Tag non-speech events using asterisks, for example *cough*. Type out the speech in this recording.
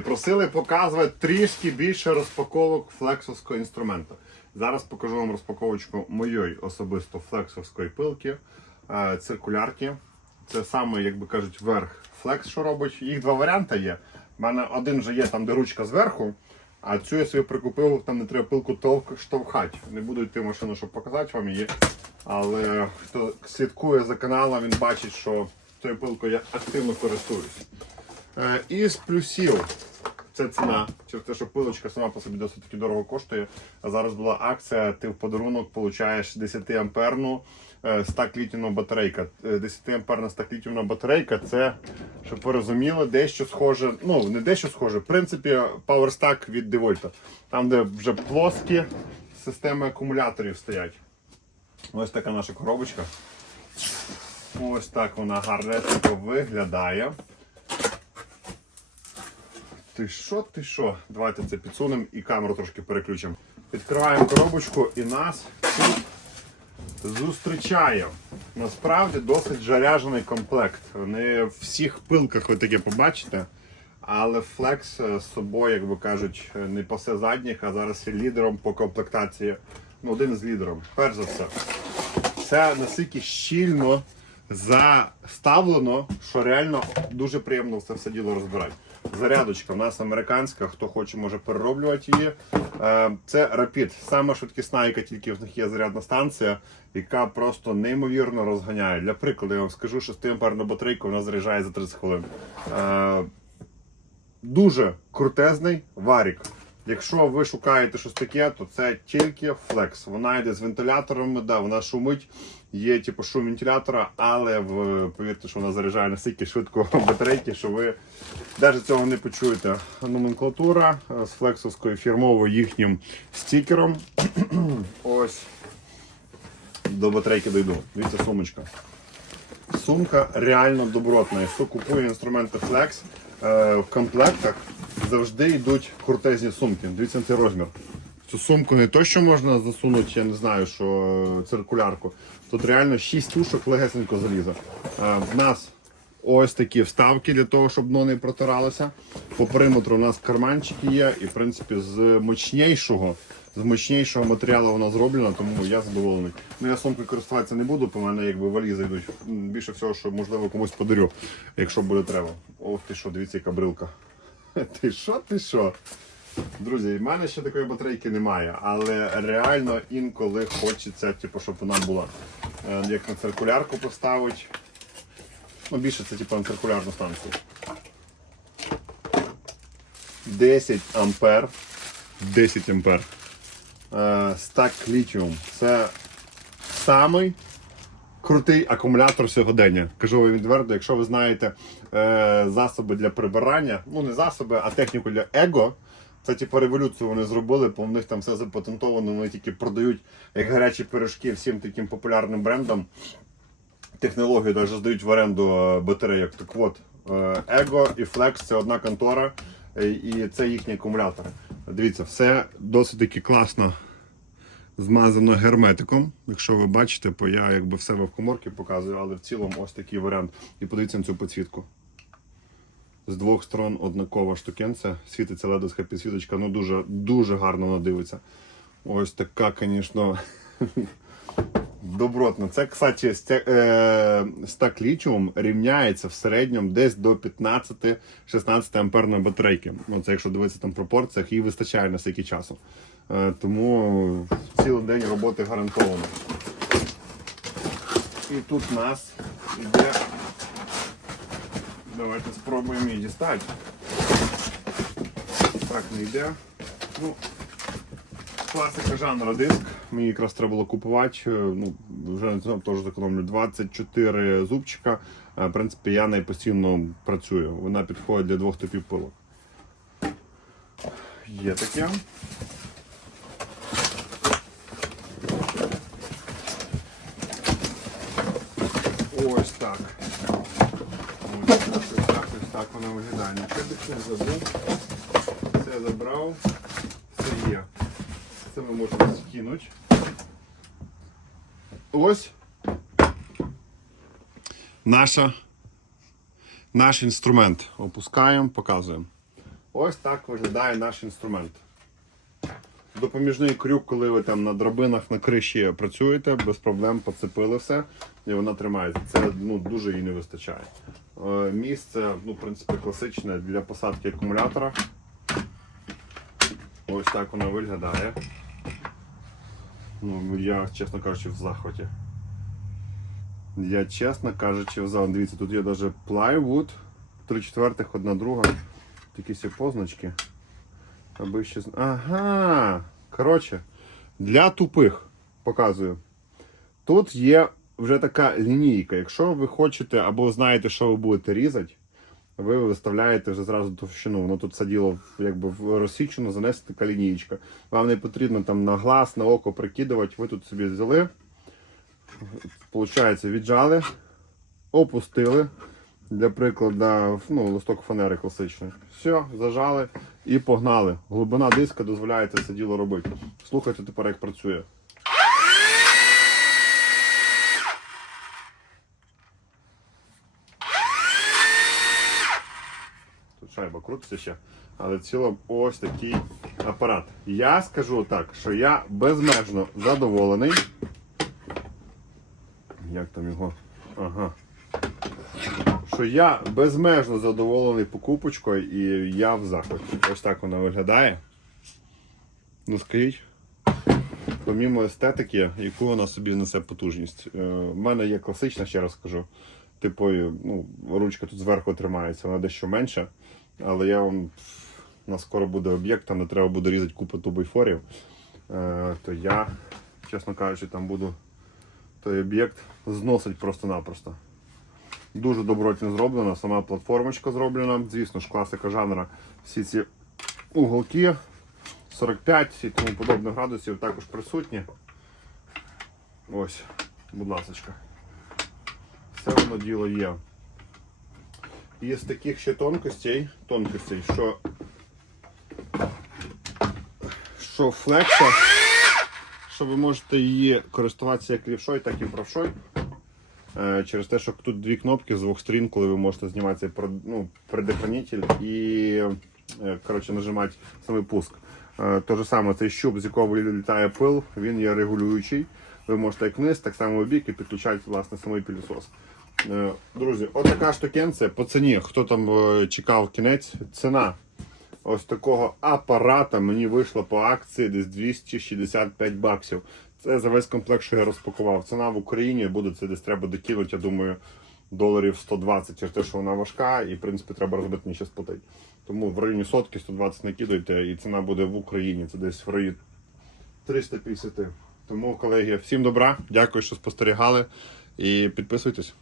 Просили показувати трішки більше розпаковок флексовського інструменту. Зараз покажу вам розпаковочку моєї особисто флексовської пилки, е, циркулярки. Це саме, як би кажуть, верх флекс, що робить. Їх два варіанти є. У мене один вже є там, де ручка зверху, а цю я собі прикупив, там не треба пилку товк штовхати. Не буду йти машину, щоб показати вам її. Але хто слідкує за каналом, він бачить, що цією пилкою я активно користуюсь. Е, Із плюсів це ціна. Через те, що пилочка сама по собі досить таки дорого коштує. А зараз була акція, ти в подарунок получаєш 10 амперну е, стак літівна батарейка. Е, 10 амперна стак літівна батарейка це, щоб ви розуміли, дещо схоже, ну не дещо схоже, в принципі, Power Stack від DeWalt. Там, де вже плоскі системи акумуляторів стоять. Ось така наша коробочка. Ось так вона гарненько виглядає. Ти що, ти що? Давайте це підсунемо і камеру трошки переключимо. Відкриваємо коробочку і нас тут зустрічає. Насправді досить жаряжений комплект. Не в всіх пилках ви таке побачите. Але Flex з собою, як би кажуть, не пасе задніх, а зараз є лідером по комплектації. Ну, один з лідером. Перш за все. Це настільки щільно заставлено, що реально дуже приємно це все діло розбирати. Зарядочка в нас американська, хто хоче, може перероблювати її. Е, Це Rapid, саме швидкісна, яка тільки в них є зарядна станція, яка просто неймовірно розганяє. Для прикладу, я вам скажу, 6 амперна батарейка вона заряджає за 30 хвилин. Е, Дуже крутезний варік. Якщо ви шукаєте щось таке, то це тільки Flex. Вона йде з вентиляторами, да, вона шумить, є типу шум вентилятора, але в, повірте, що вона заряджає настільки швидко *laughs* батарейки, що ви навіть цього не почуєте. Номенклатура е, з флексовською фірмовою їхнім стікером. *clears throat* Ось до батарейки дойду. Дивіться, сумочка. Сумка реально добротна. Якщо купує інструменти Flex, е, в комплектах завжди йдуть крутезні сумки. Дивіться на цей розмір. Цю сумку не то, що можна засунути, я не знаю, що е, циркулярку. Тут реально 6 тушок легесенько заліза. Е, в нас ось такі вставки для того, щоб дно не протиралося. По периметру у нас карманчики є, і в принципі з мощнішого, з мощнішого матеріалу вона зроблена, тому я задоволений. Ну я сумкою користуватися не буду, по мене якби валізи йдуть. Більше всього, що можливо комусь подарю, якщо буде треба. Ох ти що, дивіться, яка брилка. *laughs* Ти що, ти що? Друзі, в мене ще такої батарейки немає, але реально інколи хочеться, типу, щоб вона була е, як на циркулярку поставити. Ну, більше це типу на циркулярну станцію. 10 ампер. 10 ампер. Е, стак літіум. Це самий крутий акумулятор сьогодення. Кажу вам відверто, якщо ви знаєте е, засоби для прибирання, ну не засоби, а техніку для его. Це типу революцію вони зробили, бо в них там все запатентовано, вони тільки продають як гарячі пиріжки всім таким популярним брендам. Технологію навіть здають в оренду е, батарейок. Так от, е, Ego і Flex це одна контора, е, і це їхні акумулятори. Дивіться, все досить таки класно змазано герметиком. Якщо ви бачите, бо я якби в себе в коморці показую, але в цілому ось такий варіант. І подивіться на цю підсвітку. З двох сторон однакова штукенця, світиться ледовська підсвіточка, ну дуже дуже гарно вона дивиться. Ось така, звісно, *laughs* добротна. Це, кстати, е, стак літіум рівняється в середньому десь до 15-16 амперної батарейки. Оце якщо дивитися там пропорціях, їй вистачає на стільки часу. Е, тому цілий день роботи гарантовано. І тут у нас йде. Давайте спробуємо її дістати. Так не йде. Ну, класика жанру диск. Мені якраз треба було купувати. е, Ну, вже на цьому теж зекономлю 24 зубчика. Е, В принципі, я нею постійно працюю. Вона підходить для двох типів пилок. Є таке. Ось так. Ось так, ось так, ось так вона виглядає. Нічого не забув. Все забрав. Все є. Це ми можемо скинути. Ось наша, наш інструмент. Опускаємо, показуємо. Ось так виглядає наш інструмент. Допоміжний крюк, коли ви там на драбинах на криші працюєте, без проблем поцепили все і вона тримається. Це ну, дуже їй не вистачає. Е, Місце, ну, в принципі, класичне для посадки акумулятора. Ось так воно виглядає. Ну, я, чесно кажучи, в захваті. Я, чесно кажучи, в захваті. Дивіться, тут є навіть plywood, 3 четвертих, одна друга. Такі всі позначки. Аби ще... Ага. Коротше, для тупих показую. Тут є вже така лінійка. Якщо ви хочете або знаєте, що ви будете різати, ви виставляєте вже зразу товщину. Воно тут саділо якби розсічено, занести така лінійка. Вам не потрібно там на глаз, на око прикидувати. Ви тут собі взяли. Получається, віджали, опустили. Для прикладу, ну, листок фанери класичний. Все, зажали і погнали. Глибина диска дозволяє це діло робити. Слухайте тепер, як працює. Тут шайба крутиться ще. Але ціло ось такий апарат. Я скажу так, що я безмежно задоволений. Як там його? Ага. Що я безмежно задоволений покупочкою і я в захваті. Ось так вона виглядає. Ну скажіть. Помімо естетики, яку вона собі несе потужність. Е, У мене є класична, ще раз скажу. Типу, ну, ручка тут зверху тримається, вона дещо менша. Але я вам нас скоро буде об'єкт, там де треба буде різати купу тубойфорів. Е, то я, чесно кажучи, там буду той об'єкт зносить просто-напросто. Дуже добротно зроблена, сама платформочка зроблена. Звісно ж, класика жанра. Всі ці уголки 45 і тому подобних градусів також присутні. Ось, будь ласка. Все воно діло є. І з таких ще тонкостей, тонкостей, що, що флекса, що ви можете її користуватися як лівшою, так і правшою. Е, Через те, що тут дві кнопки з двох сторін, коли ви можете знімати цей ну, предохранитель і е, коротше, нажимати самий пуск. Те ж саме, цей щуп, з якого вилітає пил, він є регулюючий. Ви можете як вниз, так само в бік і підключати власне самий пилісос. Е, Друзі, отака штукенція по ціні. Хто там чекав кінець, ціна ось такого апарата мені вийшла по акції десь 265 баксів. Це за весь комплект, що я розпакував. Ціна в Україні буде це десь треба докинути, я думаю, доларів 120 через те, що вона важка, і в принципі треба розбити мені ще. Тому в районі сотки 120 накидайте, і ціна буде в Україні. Це десь в районі 350. Тому, колеги, всім добра, дякую, що спостерігали. І підписуйтесь.